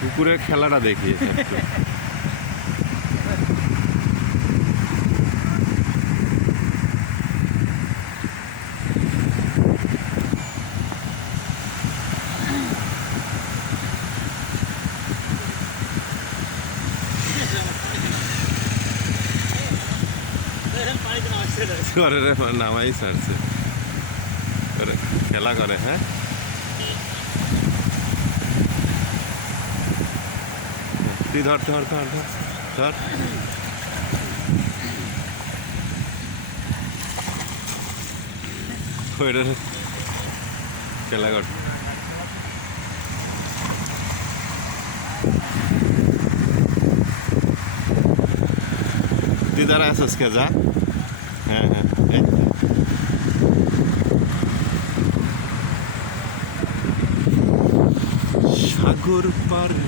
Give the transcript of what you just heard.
পুকুরের খেলাটা দেখিয়েছে একটু। করে রে নামাই ছাড়ছে করে খেলা করে হ্যাঁ তুই ধর ধর ধর ধর ধর। খেলা কর। তুই দাঁড়া আসিস কে, যা। হ্যাঁ হ্যাঁ সাগর পারে